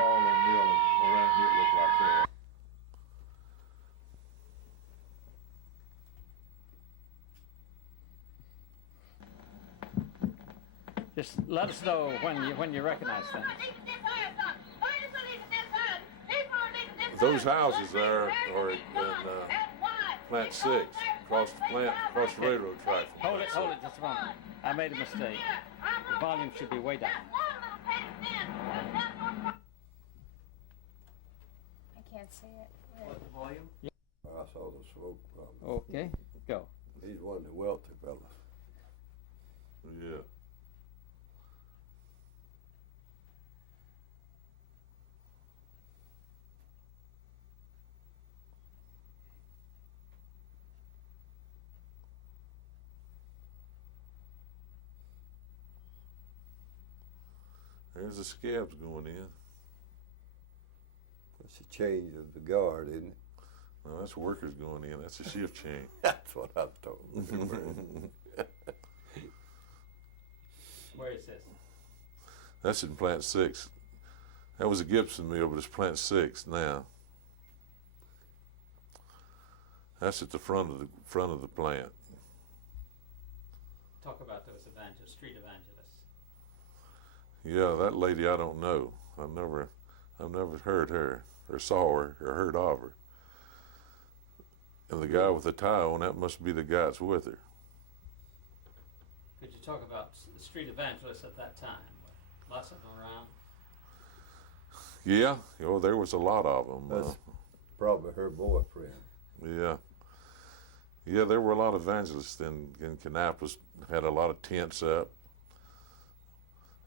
fall on mill, and around here it looked like that. Just let us know when you recognize things. Those houses there are in Plant 6, across the railroad track. Hold it just a moment. I made a mistake. The volume should be way down. I can't see it. What, the volume? I saw the smoke from him. Okay, go. He's one of the wealthy fellas. Yeah. There's the scabs going in. That's a change of the guard, isn't it? No, that's workers going in. That's a shift change. That's what I was told. Where is this? That's in Plant 6. That was a Gibson mill, but it's Plant 6 now. That's at the front of the plant. Talk about those street evangelists. Yeah, that lady I don't know. I've never heard her or saw her or heard of her. And the guy with the tie on, that must be the guy that's with her. Could you talk about the street evangelists at that time? Lots of them around. Yeah, there was a lot of them. That's probably her boyfriend. Yeah, there were a lot of evangelists in Kannapolis. Had a lot of tents up.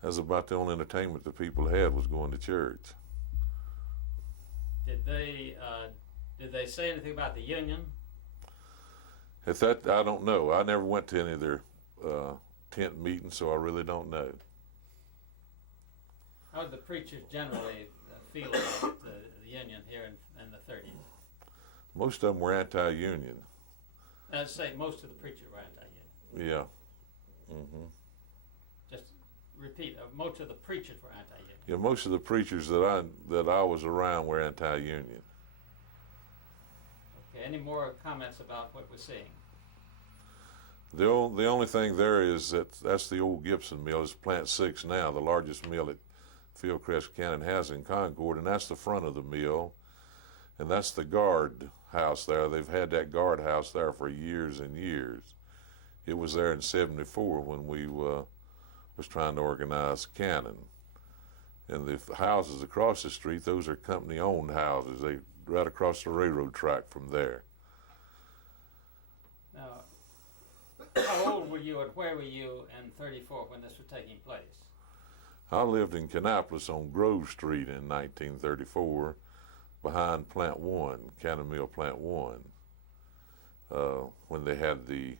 That was about the only entertainment the people had, was going to church. Did they say anything about the union? At that, I don't know. I never went to any of their tent meetings, so I really don't know. How did the preachers generally feel about the union here in the 30s? Most of them were anti-union. I'd say most of the preachers were anti-union. Yeah. Mm-hmm. Just repeat. Most of the preachers were anti-union. Yeah, most of the preachers that I was around were anti-union. Okay. Any more comments about what we're seeing? The only thing there is that's the old Gibson mill. It's Plant 6 now, the largest mill that Fieldcrest Cannon has in Concord, and that's the front of the mill, and that's the guard house there. They've had that guard house there for years and years. It was there in '74 when we was trying to organize Cannon. And the houses across the street, those are company-owned houses. They right across the railroad track from there. Now, how old were you and where were you in '34 when this was taking place? I lived in Kannapolis on Grove Street in 1934, behind Plant 1, Cannon Mill Plant 1, when they had the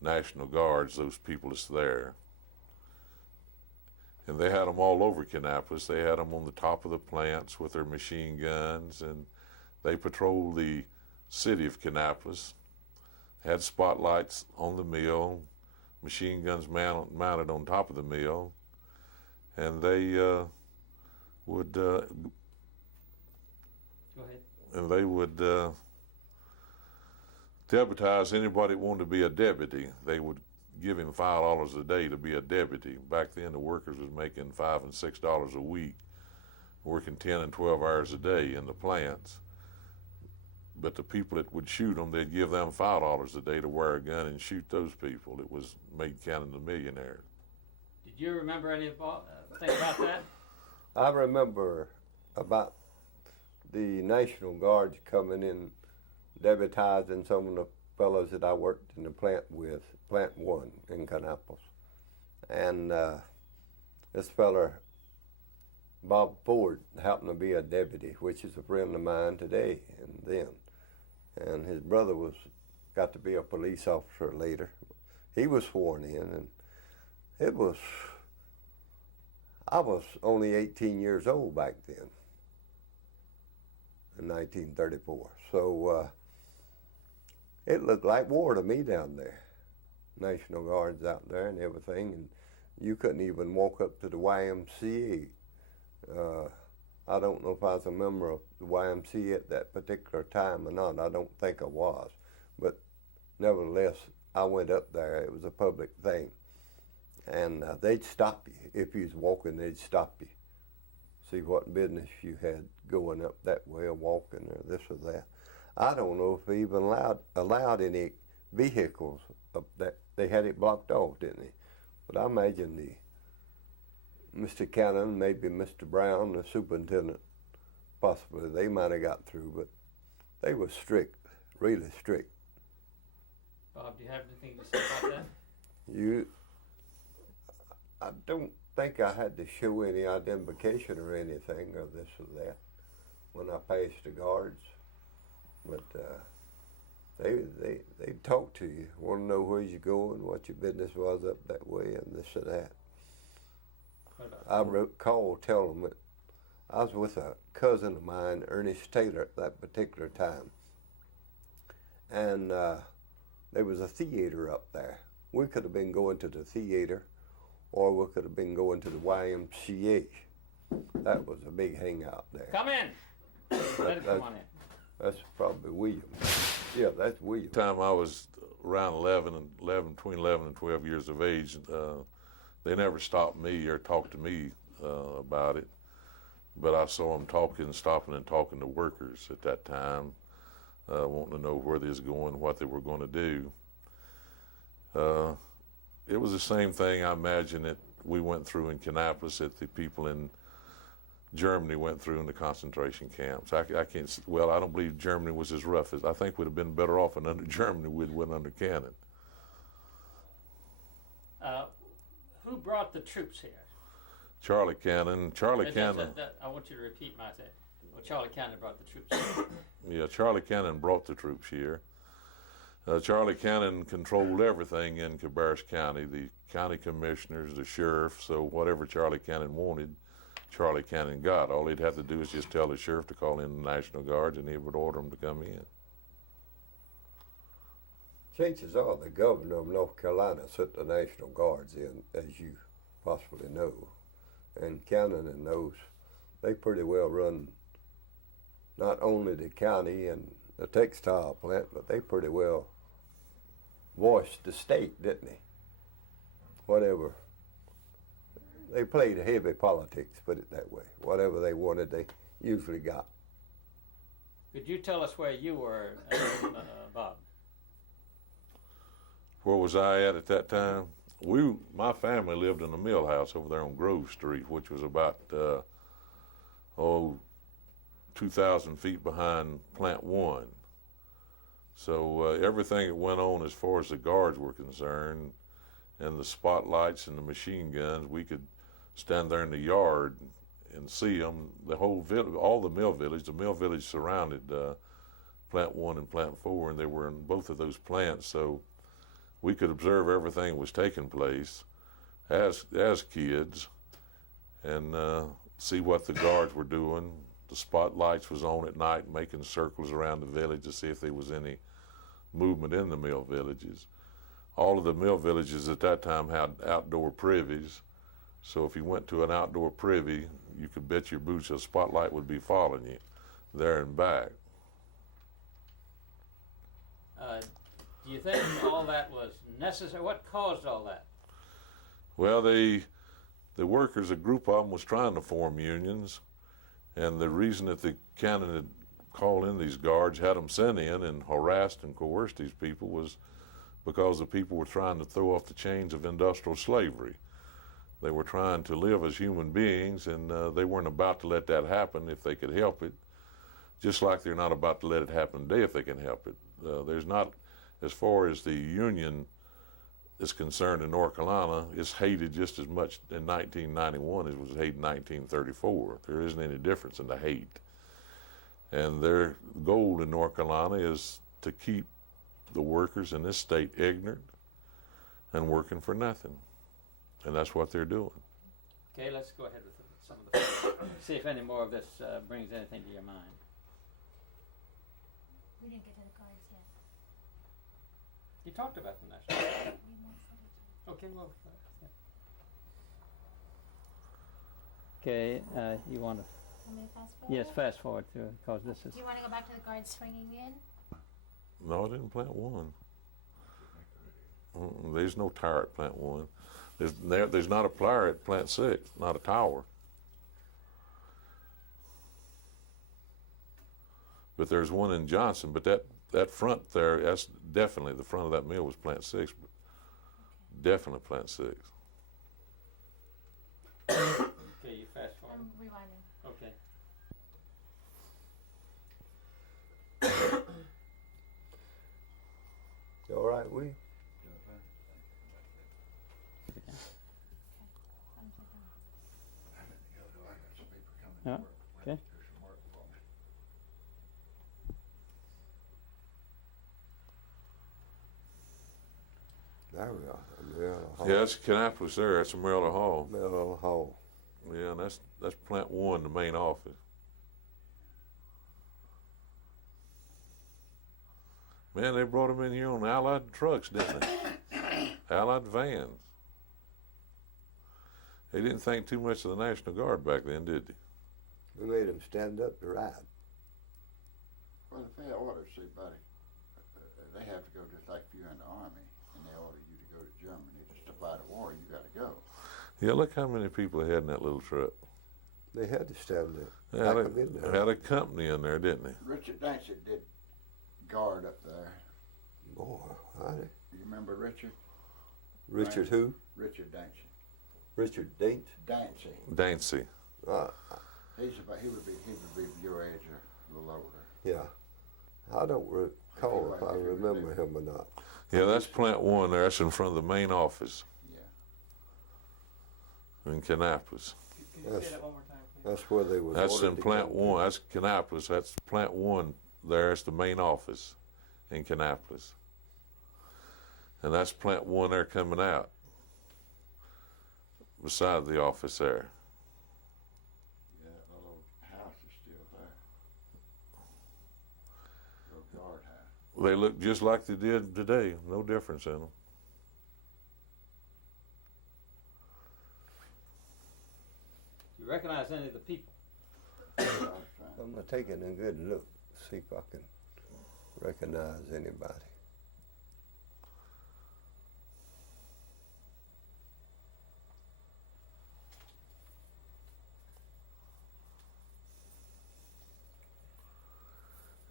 National Guards, those people that's there. And they had them all over Kannapolis. They had them on the top of the plants with their machine guns, and they patrolled the city of Kannapolis. Had spotlights on the mill, machine guns mounted on top of the mill, and they would Go ahead. and they would deputize anybody that wanted to be a deputy. They would give him $5 a day to be a deputy. Back then, the workers was making $5 and $6 a week, working 10 and 12 hours a day in the plants. But the people that would shoot them, they'd give them $5 a day to wear a gun and shoot those people. It was made Cannon the millionaire. Did you remember anything about that? I remember about the National Guards coming in, deputizing some of the fellows that I worked in the plant with, Plant 1 in Kannapolis. And this feller, Bob Ford, happened to be a deputy, which is a friend of mine today and then. And his brother got to be a police officer later. He was sworn in, and I was only 18 years old back then, in 1934. So it looked like war to me down there. National Guards out there and everything, and you couldn't even walk up to the YMCA I don't know if I was a member of the YMCA at that particular time or not. I don't think I was. But nevertheless, I went up there. It was a public thing. And they'd stop you. If you was walking, they'd stop you. See what business you had going up that way or walking or this or that. I don't know if they even allowed any vehicles up that. They had it blocked off, didn't they? But I imagine Mr. Cannon, maybe Mr. Brown, the superintendent, possibly they might have got through, but they were strict, really strict. Bob, do you have anything to say about that? I don't think I had to show any identification or anything or this or that when I passed the guards, but they talk to you, want to know where you're going, what your business was up that way, and this or that. I recall telling them that I was with a cousin of mine, Ernest Taylor, at that particular time, and there was a theater up there. We could have been going to the theater, or we could have been going to the YMCA. That was a big hangout there. Come in. Let him come on in. That's probably William. Yeah, that's William. Time I was around between 11 and 12 years of age, they never stopped me or talked to me about it. But I saw them stopping and talking to workers at that time, wanting to know where they was going, what they were going to do. It was the same thing, I imagine, that we went through in Kannapolis, that the people in Germany went through in the concentration camps. I can't. Well, I don't believe Germany was as rough as. I think we'd have been better off under Germany than we'd went under Cannon. Who brought the troops here? Charlie Cannon. I want you to repeat my thing. Well, Charlie Cannon brought the troops here. Yeah, Charlie Cannon brought the troops here. Charlie Cannon controlled everything in Cabarrus County, the county commissioners, the sheriff, so whatever Charlie Cannon wanted, Charlie Cannon got. All he'd have to do is just tell the sheriff to call in the National Guards, and he would order them to come in. Chances are the governor of North Carolina sent the National Guards in, as you possibly know. And Cannon and those, they pretty well run not only the county and the textile plant, but they pretty well voiced the state, didn't they? Whatever. They played heavy politics, put it that way. Whatever they wanted, they usually got. Could you tell us where you were, Bob? Where was I at that time? My family lived in a mill house over there on Grove Street, which was about 2,000 feet behind Plant 1. So everything that went on as far as the guards were concerned, and the spotlights and the machine guns, we could stand there in the yard and see them. The whole village, all the mill village surrounded Plant 1 and Plant 4, and they were in both of those plants, so we could observe everything that was taking place as kids and see what the guards were doing. The spotlights was on at night, making circles around the village to see if there was any movement in the mill villages. All of the mill villages at that time had outdoor privies, so if you went to an outdoor privy, you could bet your boots a spotlight would be following you there and back. Do you think all that was necessary? What caused all that? Well, the workers, a group of them was trying to form unions, and the reason that the Cannon had called in these guards, had them sent in and harassed and coerced these people, was because the people were trying to throw off the chains of industrial slavery. They were trying to live as human beings, and they weren't about to let that happen if they could help it, just like they're not about to let it happen today if they can help it. There's not, as far as the union is concerned in North Carolina, it's hated just as much in 1991 as it was hated in 1934. There isn't any difference in the hate. And their goal in North Carolina is to keep the workers in this state ignorant and working for nothing. And that's what they're doing. Okay, let's go ahead with some of the see if any more of this brings anything to your mind. We didn't get to the cards yet. You talked about the national. Okay, well. Yeah. Okay, you want to Want me to fast forward? Yes, fast forward through it, because this is, Do you want to go back to the guards swinging in? No, I didn't plant one. There's no tower at plant one. There's not a plier at plant 6, not a tower. But there's one in Johnson, but that front there, that's definitely, the front of that mill was plant 6, but definitely plant 6. okay, you fast forward. I'm rewinding. Okay. You all right, William? I'm taking- Yeah, okay. There we are. Amarillo Hall. Yeah, that's Kannapolis there. That's Amarillo Hall. Amarillo Hall. Yeah, and that's plant 1, the main office. Man, they brought them in here on Allied trucks, didn't they? Allied vans. They didn't think too much of the National Guard back then, did they? We made them stand up to ride. Well, if they order, see, buddy, they have to go just like if you're in the Army, and they order you to go to Germany to stop out of war, you got to go. Yeah, look how many people they had in that little truck. They had to stand there. They Back had a company in there, didn't they? Richard Dancy did guard up there. Boy, howdy. You remember Richard? Richard who? Richard Dancy. Richard Dent. Dancy. Dancy. He would be your age or a little older. Yeah. I don't recall if I remember him or not. Yeah, that's plant 1 there. That's in front of the main office Yeah. in Kannapolis. Can you say that one more time, please? That's where they was. That's ordered in to plant go. 1. That's Kannapolis. That's plant 1 there. It's the main office in Kannapolis. And that's plant 1 there coming out beside the office there. Yeah, that little house is still there. Little guard house. They look just like they did today. No difference in them. Do you recognize any of the people? I'm gonna take it a good look, see if I can recognize anybody.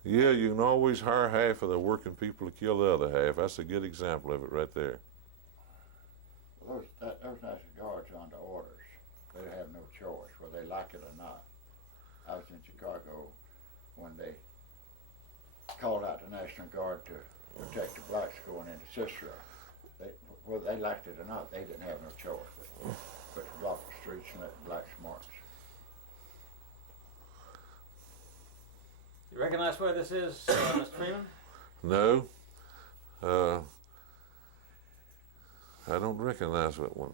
Yeah, you can always hire half of the working people to kill the other half. That's a good example of it right there. Well, those National Guards are under orders. They have no choice, whether they like it or not. I was in Chicago when they called out the National Guard to protect the blacks going into Cicero. Whether they liked it or not, they didn't have no choice but to block the streets and let the blacks march. You recognize where this is, Mr. Freeman? No, I don't recognize that one.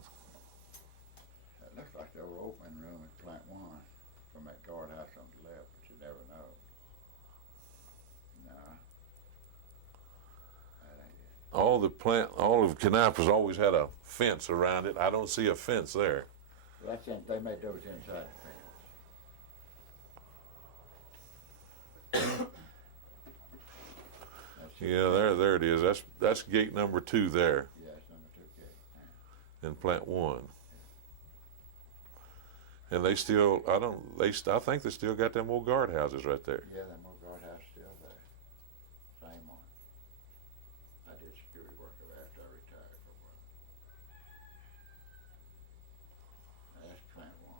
It looks like the old opening room in Plant 1 from that guardhouse on the left, but you never know. No. That ain't it. All of Kannapolis always had a fence around it. I don't see a fence there. Well, they made those inside the fence. Yeah, there it is. That's gate number 2 there Yeah, it's number 2 gate. in plant 1. And they still, I think they still got them old guardhouses right there. Yeah, that old guardhouse still there. Same one. I did security work there after I retired from work. Now, that's Plant 1.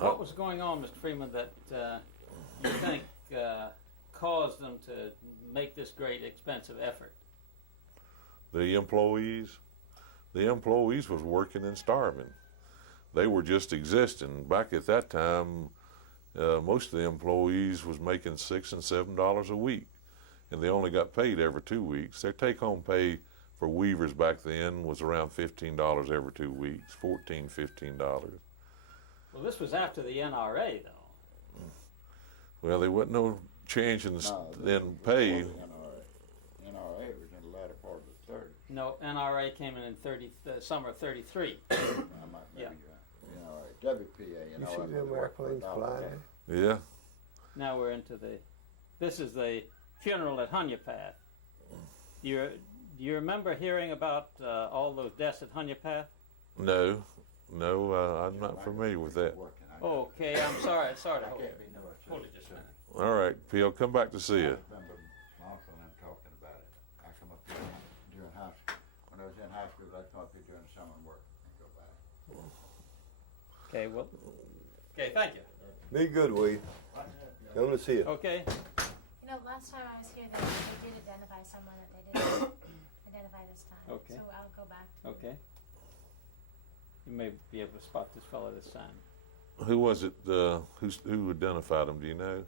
What was going on, Mr. Freeman, that you think caused them to make this great expensive effort? The employees was working and starving. They were just existing. Back at that time, most of the employees was making $6 and $7 a week, and they only got paid every 2 weeks. Their take-home pay for weavers back then was around $15 every 2 weeks, $14, $15. Well, this was after the NRA, though. Well, there wasn't no change in No, pay. NRA was in No, NRA came in summer of 33. I might Yeah. maybe you're right. WPA, You know, see that was them work for airplanes dollars. flying? Yeah. Now we're into this is the funeral at Hunyapath. Do you remember hearing about all those deaths at Hunyapath? No, I'm not familiar with that. Working. Okay, I'm sorry. Sorry to I hold can't it. be no Hold it just a minute. All right, Phil, come back to see I you. remember my uncle and them talking about it. I come up here during high school. When I was in high school, I'd come up here during summer work and go back. Okay, well, okay, thank you. Be good, Wade. Come to see you. Okay, You know, last time I was here, they did identify someone that they didn't identify this time. Okay. So I'll go back. okay. You may be able to spot this fellow this time. Who was it? Who identified him? Do you know?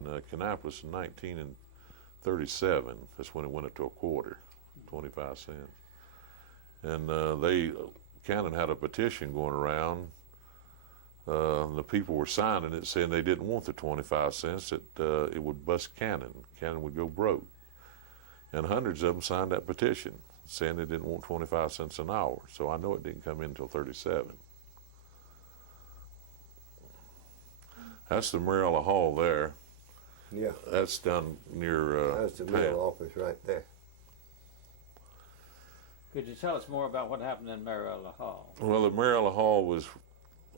In Kannapolis in 1937. That's when it went up to a quarter, 25 cents. And Cannon had a petition going around. The people were signing it, saying they didn't want the 25 cents. It would bust Cannon. Cannon would go broke. And hundreds of them signed that petition, saying they didn't want 25 cents an hour. So I know it didn't come in until 37. That's the Mariella Hall there. Yeah, That's down near that's the town. middle office right there. Could you tell us more about what happened in Mariella Hall? Well, the Mariella Hall was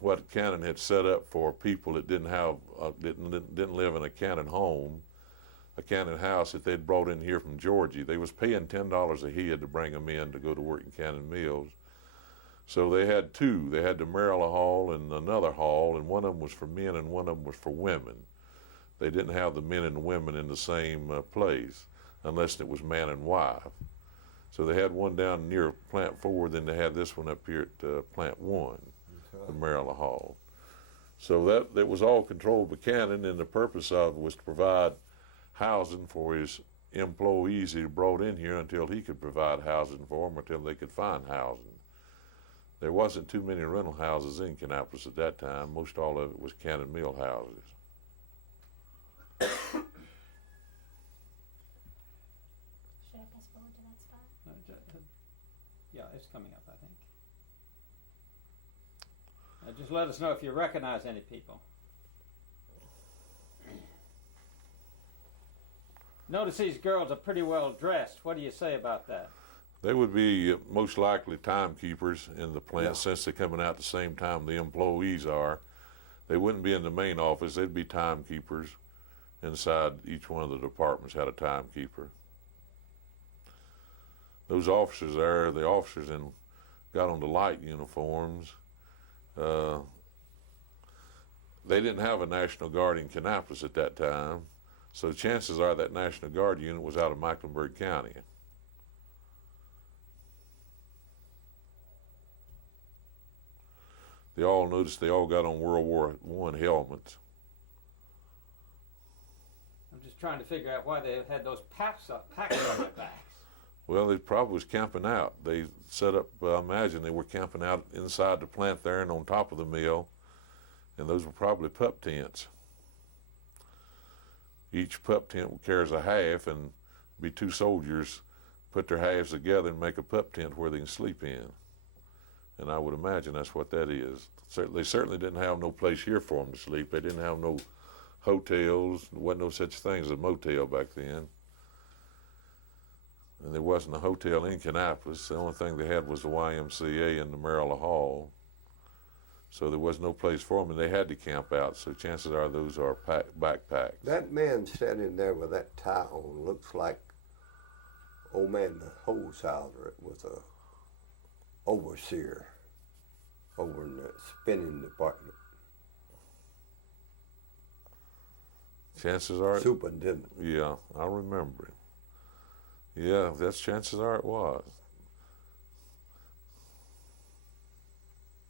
what Cannon had set up for people that didn't have didn't live in a Cannon home, a Cannon house that they'd brought in here from Georgia. They was paying $10 a head to bring them in to go to work in Cannon Mills. So they had two. They had the Mariella Hall and another hall, and one of them was for men and one of them was for women. They didn't have the men and the women in the same place unless it was man and wife. So they had one down near Plant 4, then they had this one up here at Plant 1, the Mariella Hall. So that was all controlled by Cannon, and the purpose of it was to provide housing for his employees he brought in here until he could provide housing for them, until they could find housing. There wasn't too many rental houses in Kannapolis at that time. Most all of it was Cannon Mill houses. Should I pass forward to that spot? Yeah, it's coming up, I think. Just let us know if you recognize any people. Notice these girls are pretty well dressed. What do you say about that? They would be most likely timekeepers in the plant, Yeah. since they're coming out the same time the employees are. They wouldn't be in the main office. They'd be timekeepers. Inside each one of the departments had a timekeeper. Those officers there, the officers got on the light uniforms. They didn't have a National Guard in Kannapolis at that time, so chances are that National Guard unit was out of Mecklenburg County. They all noticed they all got on World War I helmets. I'm just trying to figure out why they had those packs on their backs. Well, they probably was camping out. They set up, I imagine they were camping out inside the plant there and on top of the mill, and those were probably pup tents. Each pup tent carries a half, and be two soldiers put their halves together and make a pup tent where they can sleep in. And I would imagine that's what that is. They certainly didn't have no place here for them to sleep. They didn't have no hotels. There wasn't no such thing as a motel back then. And there wasn't a hotel in Kannapolis. The only thing they had was the YMCA and the Mariella Hall. So there was no place for them, and they had to camp out. So chances are those are backpacks. That man standing there with that tie on looks like old man the wholesaler. It was a overseer over in the spinning department. Chances are, Superintendent. yeah, I remember him. Yeah, that's chances are it was.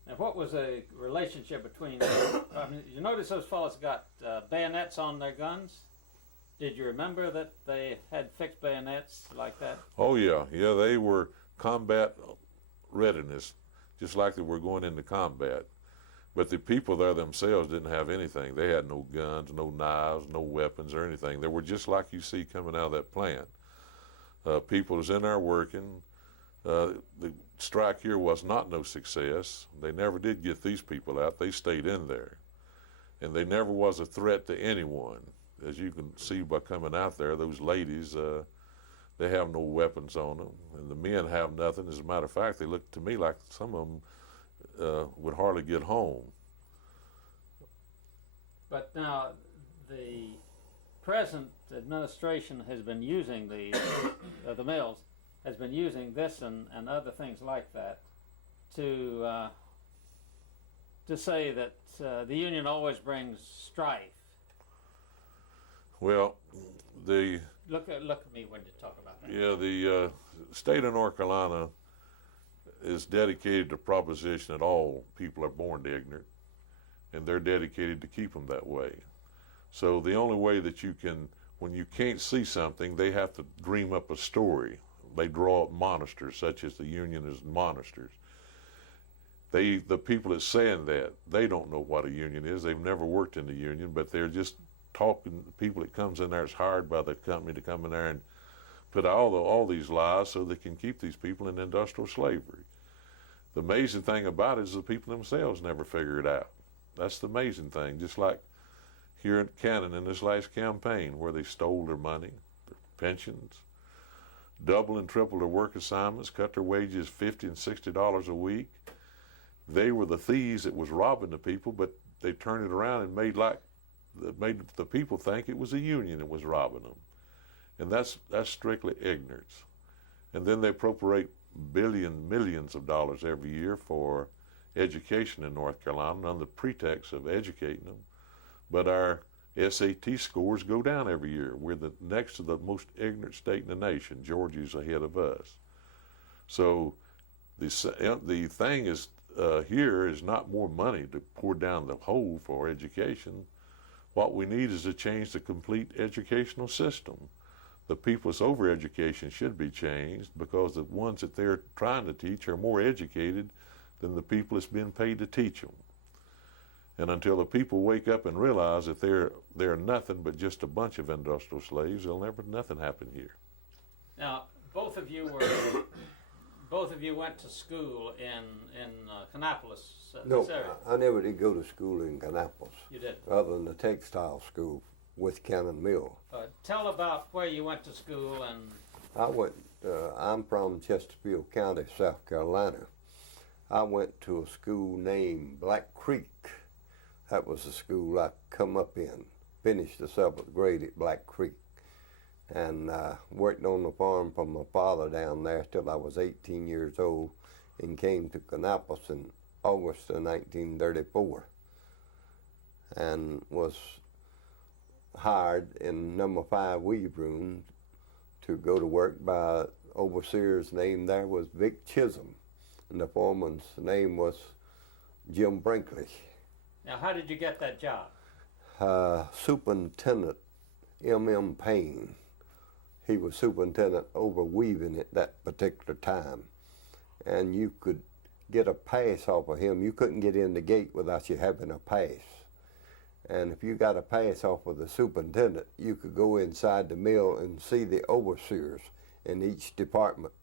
And what was the relationship between I mean, you notice those fellows got bayonets on their guns? Did you remember that they had fixed bayonets like that? Oh yeah, they were combat readiness, just like they were going into combat. But the people there themselves didn't have anything. They had no guns, no knives, no weapons or anything. They were just like you see coming out of that plant. People was in there working. The strike here was not no success. They never did get these people out. They stayed in there. And they never was a threat to anyone. As you can see by coming out there, those ladies, they have no weapons on them, and the men have nothing. As a matter of fact, they look to me like some of them would hardly get home. But now, the present administration has been using the mills, has been using this and other things like that to say that the union always brings strife. Well, Look at me when you talk about that. yeah, the state of North Carolina is dedicated to proposition that all people are born ignorant, and they're dedicated to keep them that way. So the only way that you can, when you can't see something, they have to dream up a story. They draw up monsters, such as the union is monsters. The people that's saying that, they don't know what a union is. They've never worked in the union, but they're just talking. People that comes in there is hired by the company to come in there and put all these lies so they can keep these people in industrial slavery. The amazing thing about it is the people themselves never figure it out. That's the amazing thing. Just like here in Cannon in this last campaign, where they stole their money, their pensions, double and triple their work assignments, cut their wages $50 and $60 a week. They were the thieves that was robbing the people, but they turned it around and made the people think it was a union that was robbing them. And that's strictly ignorance. And then they appropriate millions of dollars every year for education in North Carolina under the pretext of educating them. But our SAT scores go down every year. We're next to the most ignorant state in the nation. Georgia's ahead of us. So the thing is, here is not more money to pour down the hole for education. What we need is to change the complete educational system. The people's overeducation should be changed, because the ones that they're trying to teach are more educated than the people that's being paid to teach them. And until the people wake up and realize that they're nothing but just a bunch of industrial slaves, nothing happen here. Now, both of you went to school in Kannapolis. No, this area. I never did go to school in Kannapolis. You did. Other than the textile school with Cannon Mill. Tell about where you went to school and. I'm from Chesterfield County, South Carolina. I went to a school named Black Creek. That was the school I come up in. Finished the 7th grade at Black Creek. And worked on the farm for my father down there till I was 18 years old, and came to Kannapolis in August of 1934, and was hired in number 5 weave room to go to work by overseer's name there was Vic Chisholm, and the foreman's name was Jim Brinkley. Now, how did you get that job? Superintendent M.M. Payne. He was superintendent over weaving at that particular time. And you could get a pass off of him. You couldn't get in the gate without you having a pass. And if you got a pass off of the superintendent, you could go inside the mill and see the overseers in each department,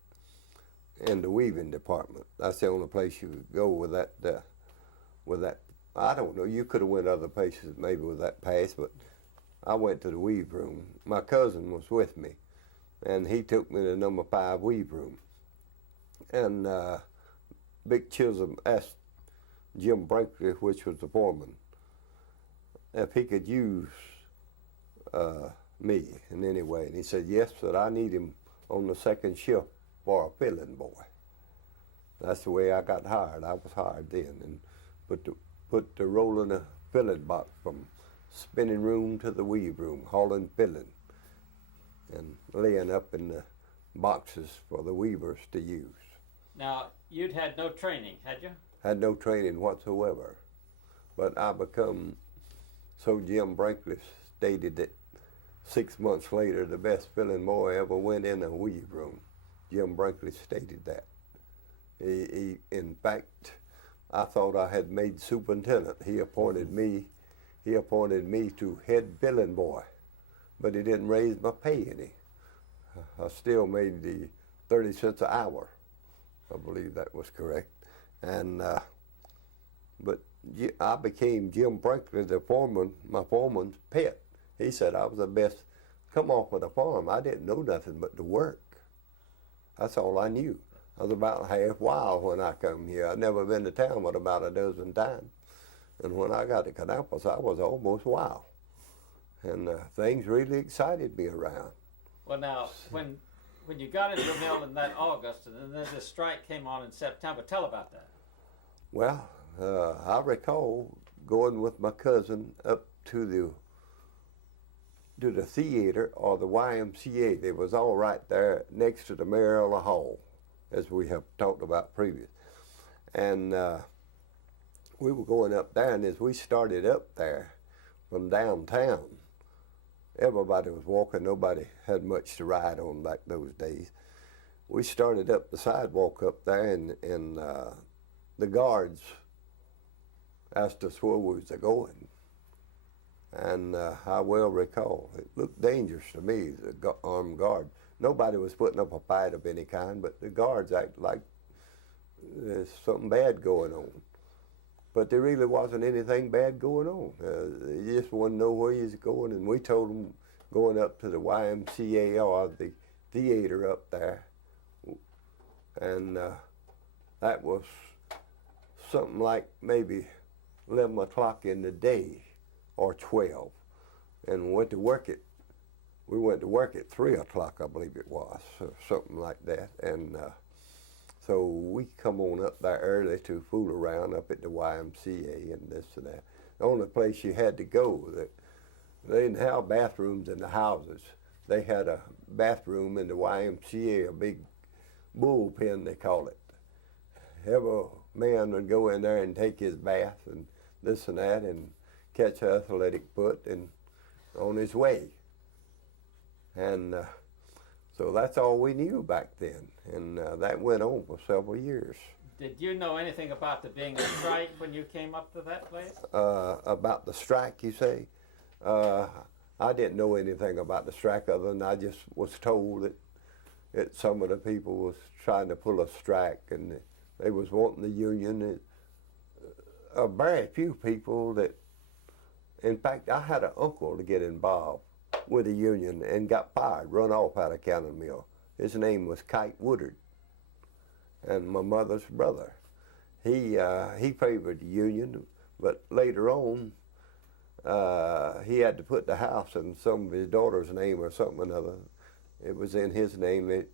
in the weaving department. That's the only place you could go with that. I don't know, you could have went other places maybe with that pass, but I went to the weave room. My cousin was with me, and he took me to number 5 weave room. And Big Chisholm asked Jim Brinkley, which was the foreman, if he could use me in any way. And he said, yes, but I need him on the 2nd shift for a filling boy. That's the way I got hired. I was hired then, and put the roll in a filling box from spinning room to the weave room, hauling filling, and laying up in the boxes for the weavers to use. Now, you'd had no training, had you? Had no training whatsoever, but I become, so Jim Brinkley stated that 6 months later, the best filling boy ever went in a weave room. Jim Brinkley stated that. He in fact, I thought I had made superintendent. He appointed me to head filling boy, but he didn't raise my pay any. I still made the 30 cents an hour. I believe that was correct. And but I became Jim Franklin, the foreman, my foreman's pet. He said I was the best come off of the farm. I didn't know nothing but to work. That's all I knew. I was about half wild when I come here. I'd never been to town but about a dozen times. And when I got to Kannapolis, I was almost wild. And things really excited me around. Well, now, when you got into the mill in that August, and then the strike came on in September, tell about that. Well, I recall going with my cousin up to the theater or the YMCA. They was all right there next to the Mariella Hall, as we have talked about previous. And we were going up there, and as we started up there from downtown, everybody was walking. Nobody had much to ride on back those days. We started up the sidewalk up there, and the guards asked us where we was going. And I well recall, it looked dangerous to me, the armed guard. Nobody was putting up a fight of any kind, but the guards acted like there's something bad going on. But there really wasn't anything bad going on. They just wanted to know where you was going, and we told them going up to the YMCA or the theater up there. And that was something like maybe 11 o'clock in the day or 12. And we went to work at 3 o'clock, I believe it was, or something like that. And so we come on up there early to fool around up at the YMCA and this and that. The only place you had to go, they didn't have bathrooms in the houses. They had a bathroom in the YMCA, a big bullpen they call it. Every man would go in there and take his bath and this and that and catch an athletic foot and on his way. And so that's all we knew back then, and that went on for several years. Did you know anything about there being a strike when you came up to that place? About the strike, you say? I didn't know anything about the strike other than I just was told that some of the people was trying to pull a strike and they was wanting the union. Very few people that, in fact, I had an uncle to get involved with the union and got fired, run off out of Cannon Mill. His name was Kite Woodard, and my mother's brother. He favored the union, but later on, he had to put the house in some of his daughter's name or something or another. It was in his name.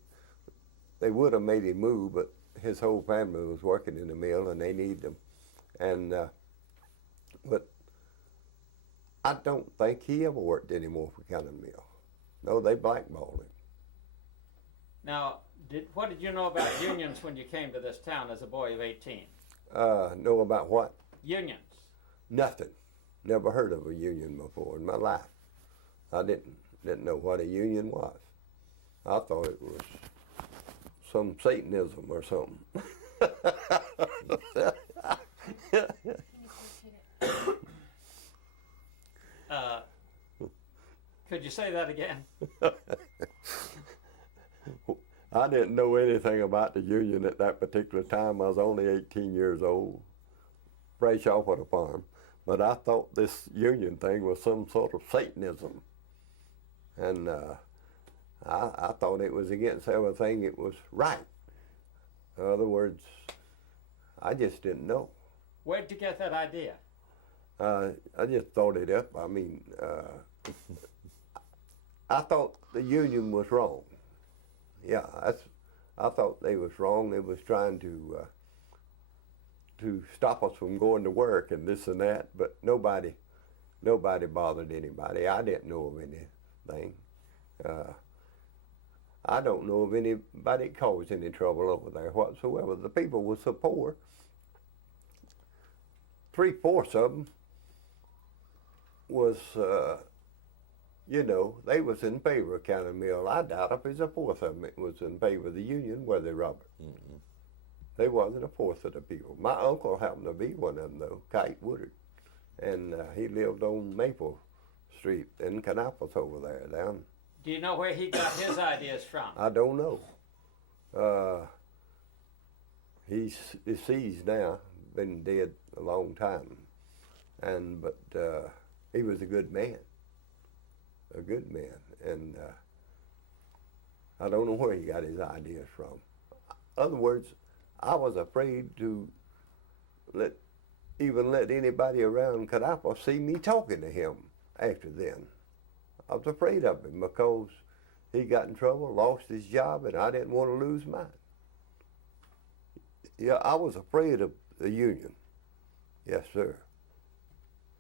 They would have made him move, but his whole family was working in the mill and they needed him. And but I don't think he ever worked anymore for Cannon Mill. No, they blackballed him. Now, what did you know about unions when you came to this town as a boy of 18? Know about what? Unions. Nothing. Never heard of a union before in my life. I didn't know what a union was. I thought it was some Satanism or something. Could you say that again? I didn't know anything about the union at that particular time. I was only 18 years old, fresh off of the farm. But I thought this union thing was some sort of Satanism. And I thought it was against everything it was right. In other words, I just didn't know. Where'd you get that idea? I just thought it up. I mean, I thought the union was wrong. Yeah, I thought they was wrong. They was trying to stop us from going to work and this and that, but nobody bothered anybody. I didn't know of anything. I don't know of anybody that caused any trouble over there whatsoever. The people were so poor. 3/4 of them was, they was in favor of Cannon Mill. I doubt if there's a fourth of them that was in favor of the union, were they, Robert? Mm-hmm. They wasn't a fourth of the people. My uncle happened to be one of them, though, Kite Woodard. And he lived on Maple Street in Kannapolis over there, down Do you know where he got his ideas from? I don't know. He's deceased now, been dead a long time, but he was a good man, and I don't know where he got his ideas from. In other words, I was afraid to let anybody around Kadapa see me talking to him after then. I was afraid of him because he got in trouble, lost his job, and I didn't want to lose mine. Yeah, I was afraid of the union. Yes, sir.